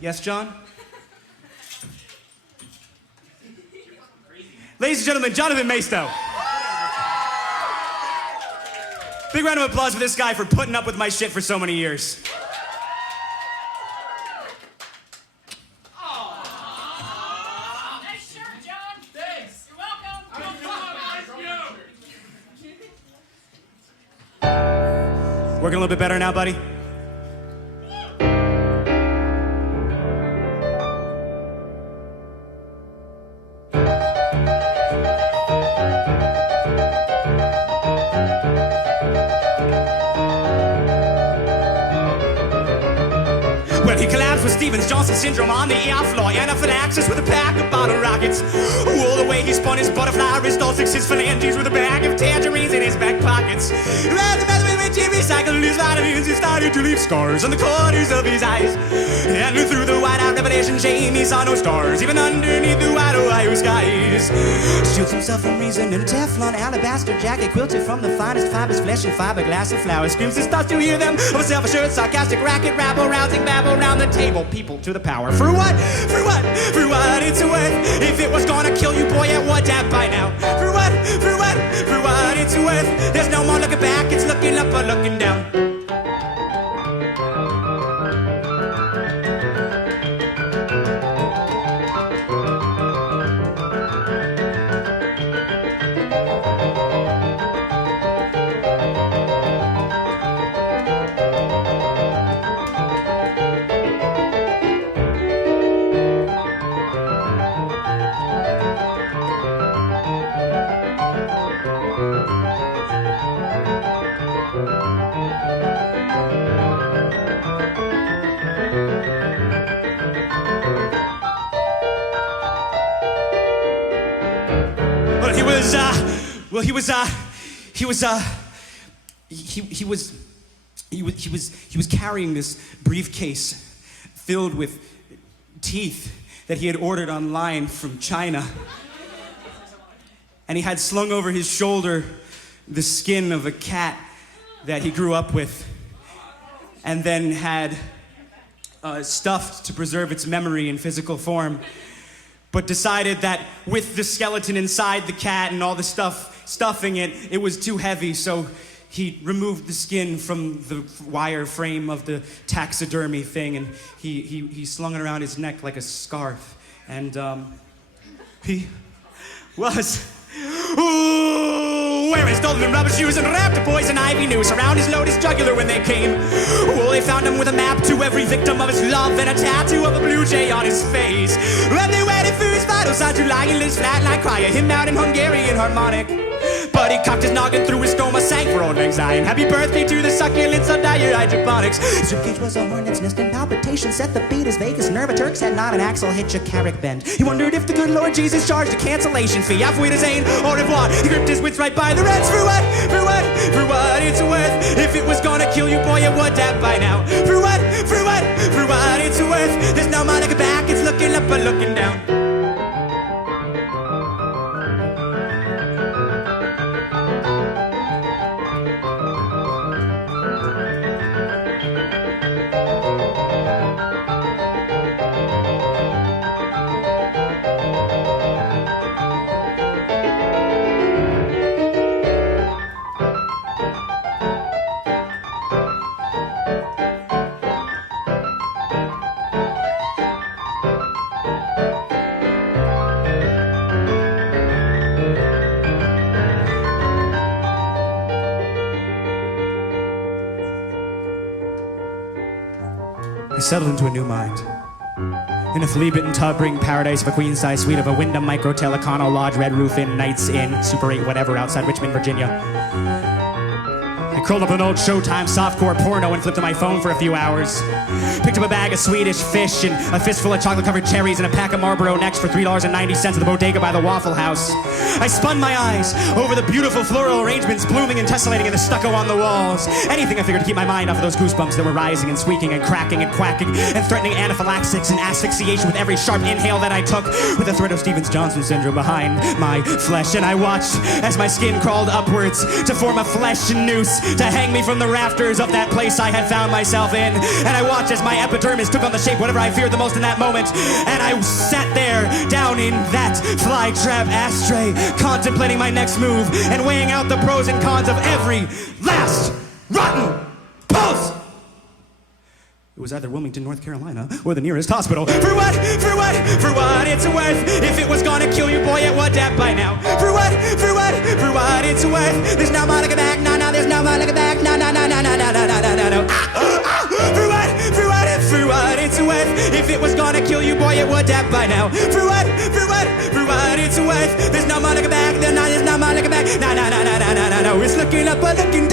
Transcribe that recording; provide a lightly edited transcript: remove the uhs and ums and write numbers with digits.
Yes, John? Ladies and gentlemen, Jonathan Maisto. Big round of applause for this guy for putting up with my shit for so many years. Nice shirt, John. Thanks. You're welcome. Working a little bit better now, buddy? Well, he collapsed with Stevens-Johnson syndrome on the ER floor, anaphylaxis with a pack of bottle rockets. All the way he spun his butterfly wrist, all 6 his phalanges with a bag of tangerines in his back pockets. Ran the best way to recycle his vitamins, he started to leave scars on the corners of his eyes. And through the white-out revelation shame, he saw no stars, even underneath the white Ohio skies. Shields himself from reason in a Teflon alabaster jacket, quilted from the finest fibers, flesh and fiberglass and flowers. Screams and starts to hear them of a self-assured, sarcastic racket, rabble, rousing babble round the table. People to the power. For what? For what? For what it's worth? If it was gonna kill you, boy, it would have by now. For what? For what? For what it's worth? There's no more looking back, it's looking up or looking down. He was carrying this briefcase filled with teeth that he had ordered online from China. And he had slung over his shoulder the skin of a cat that he grew up with, and then had stuffed to preserve its memory in physical form, but decided that with the skeleton inside the cat and all the stuffing it, it was too heavy, so he removed the skin from the wire frame of the taxidermy thing, and he slung it around his neck like a scarf. And he was wearing stolen rubber shoes and wrapped a poison ivy noose around his lotus jugular when they came. Well, they found him with a map to every victim of his love and a tattoo of a blue jay on his face. When they waited for his vital signs to lie in his flat like cry, a hymn out in Hungarian harmonic. But he cocked his noggin through his stoma, sank for old lang syne. Happy birthday to the succulents on dire hydroponics. His ribcage was a hornet's nest and palpitation set the beat. His vagus nerve a Turk's had not an axle hitch, a carrick bend. He wondered if the good Lord Jesus charged a cancellation fee. Auf Wiedersehen, au revoir. He gripped his wits right by the rents. For what? For what? For what it's worth? If it was gonna kill you, boy, it would have by now. For what? For what? For what it's worth? There's no more looking back, it's looking up or looking down. Settled into a new mind. In a flea-bitten tub, bring paradise of a queen-size suite of a Wyndham Micro Telecano Lodge, Red Roof Inn, Nights Inn, Super 8, whatever, outside Richmond, Virginia. I curled up an old Showtime softcore porno and flipped on my phone for a few hours. Picked up a bag of Swedish fish and a fistful of chocolate-covered cherries and a pack of Marlboro Next for $3.90 at the bodega by the Waffle House. I spun my eyes over the beautiful floral arrangements blooming and tessellating in the stucco on the walls. Anything I figured to keep my mind off of those goosebumps that were rising and squeaking and cracking and quacking and threatening anaphylaxis and asphyxiation with every sharp inhale that I took, with a thread of Stevens-Johnson syndrome behind my flesh. And I watched as my skin crawled upwards to form a flesh noose to hang me from the rafters of that place I had found myself in. And I watched as my epidermis took on the shape whatever I feared the most in that moment. And I sat there down in that flytrap ashtray, contemplating my next move and weighing out the pros and cons of every last rotten pulse. It was either Wilmington, North Carolina, or the nearest hospital. For what? For what? For what it's worth. If it was gonna kill you, boy, it would have by now. For what? For what? For what it's worth. There's no more looking back. No, no, there's no more looking back. No, no, no, no, no, no, no, no, no, no. For what? For what? For what it's worth. If it was gonna kill you, boy, it would have by now. For what? For what? For what it's worth. There's no more looking back. There's no more looking back. No, no, no, no, no, no, no. It's looking up or looking down.